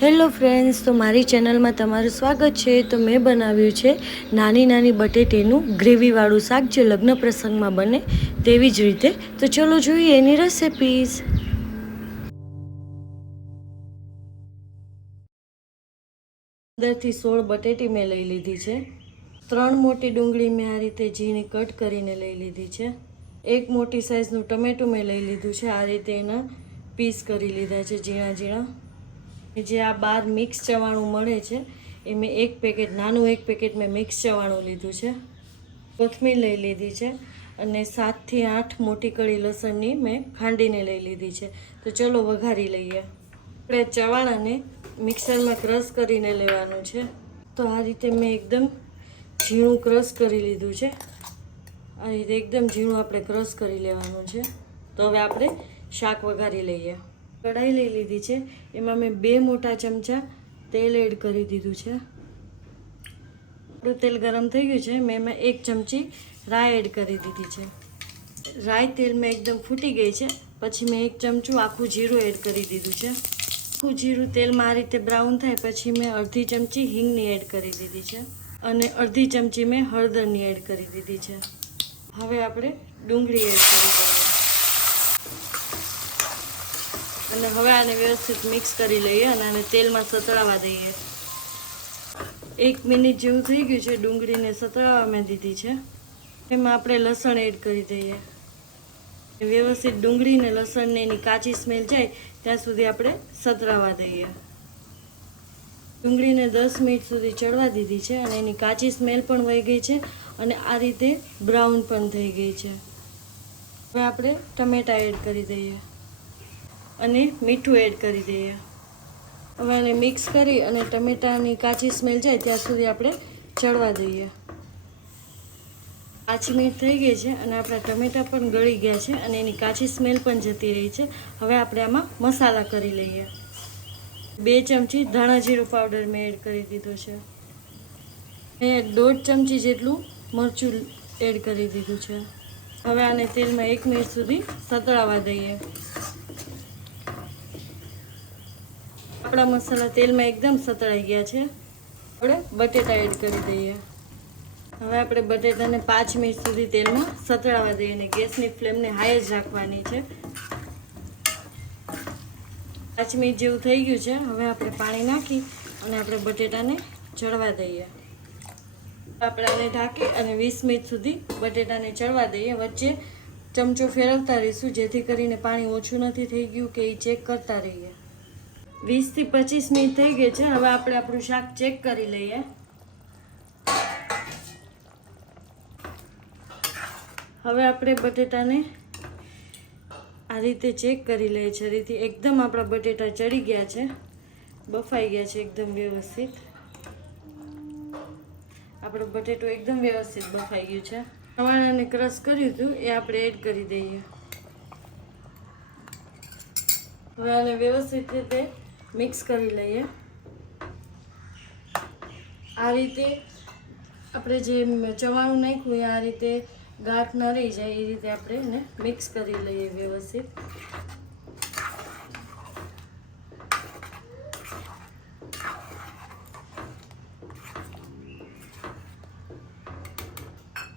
Hello friends, તો મારી ચેનલમાં તમારું સ્વાગત છે। તો મેં બનાવ્યું છે નાની નાની બટેટીનું ગ્રેવીવાળું શાક, જે લગ્ન પ્રસંગમાં બને તેવી જ રીતે। તો ચલો જોઈએ એની રેસિપીઝ। 15 થી 16 બટેટી મેં લઈ લીધી છે। 3 મોટી ડુંગળી મેં આ રીતે ઝીણી કટ કરીને લઈ લીધી છે। એક મોટી સાઈઝનું ટમેટું મેં લઈ લીધું છે, આ રીતે એના પીસ કરી લીધા છે ઝીણા ઝીણા। જે આ બાર મિક્સ ચવાણું મળે છે એ મેં નાનું એક પેકેટ મેં મિક્સ ચવાણું લીધું છે। કોથમીર લઈ લીધી છે અને 7 થી 8 મોટી કળી લસણની મેં ખાંડીને લઈ લીધી છે। તો ચલો વઘારી લઈએ। આપણે ચવાણાને મિક્સરમાં ક્રશ કરીને લેવાનું છે। તો આ રીતે મેં એકદમ ઝીણું ક્રશ કરી લીધું છે। આ રીતે એકદમ ઝીણું આપણે ક્રશ કરી લેવાનું છે। તો હવે આપણે શાક વઘારી લઈએ। કઢાઈ લઈ લીધી છે, એમાં મેં 2 મોટા ચમચા તેલ એડ કરી દીધું છે। આપણું તેલ ગરમ થઈ ગયું છે, મેં એમાં 1 ચમચી રાઈ એડ કરી દીધી છે। રાઈ તેલમાં એકદમ ફૂટી ગઈ છે, પછી મેં 1 ચમચું આખું જીરું એડ કરી દીધું છે। આખું જીરું તેલમાં આ રીતે બ્રાઉન થાય પછી મેં અડધી ચમચી હિંગની એડ કરી દીધી છે અને અડધી ચમચી મેં હળદરની એડ કરી દીધી છે। હવે આપણે ડુંગળી એડ કરી દઈએ અને હવે આને વ્યવસ્થિત મિક્સ કરી લઈએ અને આને તેલમાં સતળાવા દઈએ। 1 મિનિટ જેવું થઈ ગયું છે, ડુંગળીને સતળાવા મેં દીધી છે। એમાં આપણે લસણ એડ કરી દઈએ। વ્યવસ્થિત ડુંગળી ને લસણને એની કાચી સ્મેલ જાય ત્યાં સુધી આપણે સતળાવા દઈએ। ડુંગળીને 10 મિનિટ સુધી ચડવા દીધી છે અને એની કાચી સ્મેલ પણ વહી ગઈ છે અને આ રીતે બ્રાઉન પણ થઈ ગઈ છે। હવે આપણે ટમેટાં એડ કરી દઈએ અને મીઠું એડ કરી દઈએ। હવે આને મિક્સ કરી અને ટમેટાની કાચી સ્મેલ જાય ત્યાં સુધી આપણે ચડવા દઈએ। 5 મિનિટ થઈ ગઈ છે અને આપણા ટમેટાં પણ ગળી ગયા છે અને એની કાચી સ્મેલ પણ જતી રહી છે। હવે આપણે આમાં મસાલા કરી લઈએ। 2 ચમચી ધાણા જીરું પાવડર મેં એડ કરી દીધો છે। મેં 1.5 ચમચી જેટલું મરચું એડ કરી દીધું છે। હવે આને તેલમાં 1 મિનિટ સુધી સતળાવા દઈએ। આપણા મસાલા તેલમાં એકદમ સતળાઈ ગયા છે। આપણે બટેટા એડ કરી દઈએ। હવે આપણે બટેટાને 5 મિનિટ સુધી તેલમાં સતળાવા દઈએ અને ગેસની ફ્લેમને હાઈ જ રાખવાની છે। 5 મિનિટ જેવું થઈ ગયું છે, હવે આપણે પાણી નાખી અને આપણે બટેટાને ચડવા દઈએ। આપણે આને ઢાંકી અને 20 મિનિટ સુધી બટેટાને ચડવા દઈએ। વચ્ચે ચમચો ફેરવતા રહીશું જેથી કરીને પાણી ઓછું નથી થઈ ગયું કે એ ચેક કરતા રહીએ। 20 થી 25 મિનિટ થઈ ગઈ છે, હવે આપણે આપણું શાક ચેક કરી લઈએ। હવે આપણે બટેટાને આ રીતે ચેક કરી લઈએ છરીથી। એકદમ આપણા બટેટા ચડી ગયા છે, બફાઈ ગયા છે એકદમ વ્યવસ્થિત। આપણું બટેટું એકદમ વ્યવસ્થિત બફાઈ ગયું છે। ચવાણાને ક્રશ કર્યું હતું એ આપણે એડ કરી દઈએ। હવે આને વ્યવસ્થિત રીતે મિક્સ કરી લઈએ। આ રીતે આપણે જે ચવાણું નાખ્યું એ આ રીતે ગાંઠ ન રહી જાય એ રીતે આપણે એને મિક્સ કરી લઈએ વ્યવસ્થિત।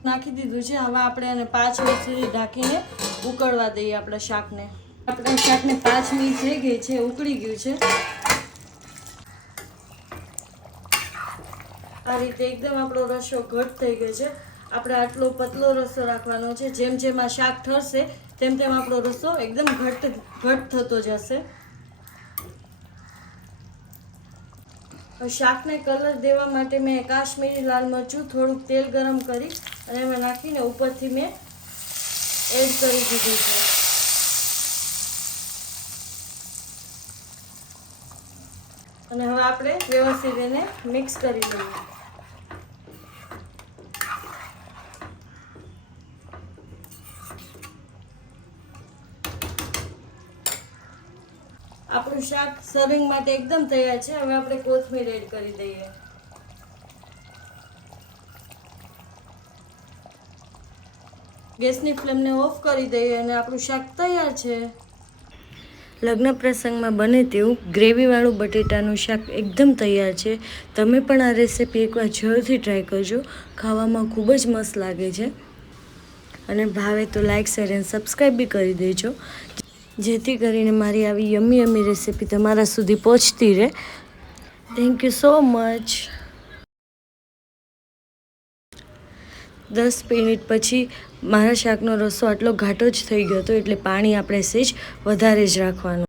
નાખી દીધું છે, હવે આપણે આને 5 મિનિટ સુધી ઢાંકીને ઉકળવા દઈએ આપણા શાકને। આપણા શાકને 5 મિનિટ થઈ ગઈ છે, ઉકળી ગયું છે। આ રીતે એકદમ આપણો રસો ઘટ થઈ ગયો છે। આપણે આટલો પતલો રસો રાખવાનો છે, જેમ જેમ આ શાક ઠરશે તેમ તેમ આપણો રસો એકદમ ઘટ થતો જશે। શાકને કલર દેવા માટે મેં કાશ્મીરી લાલ મરચું થોડુંક તેલ ગરમ કરી અને એમાં નાખીને ઉપરથી મેં એડ કરી દીધું છે। અને હવે આપણે વ્યવસ્થિત એને મિક્સ કરી લઈએ। આપણું શાક સર્વિંગ માટે એકદમ તૈયાર છે। હવે આપણે કોથમીર એડ કરી દઈએ। ગેસની ફ્લેમને ઓફ કરી દઈએ અને આપણું શાક તૈયાર છે। લગ્ન પ્રસંગમાં બને તેવું ગ્રેવીવાળું બટેટાનું શાક એકદમ તૈયાર છે. તમે પણ આ રેસીપી એકવાર જરૂરથી ટ્રાય કરજો. ખાવામાં ખૂબ જ મસ્ત લાગે છે. અને ભાવે તો લાઇક, શેર અને સબસ્ક્રાઈબ બી કરી દેજો, જેથી કરીને મારી આવી યમ્મી યમ્મી રેસીપી તમારા સુધી પહોંચતી રહે. Thank you so much. 10 minute પછી મારા શાકનો રસો આટલો ઘાટો જ થઈ ગયો હતો, એટલે પાણી આપણે સહેજ વધારે જ રાખવાનું.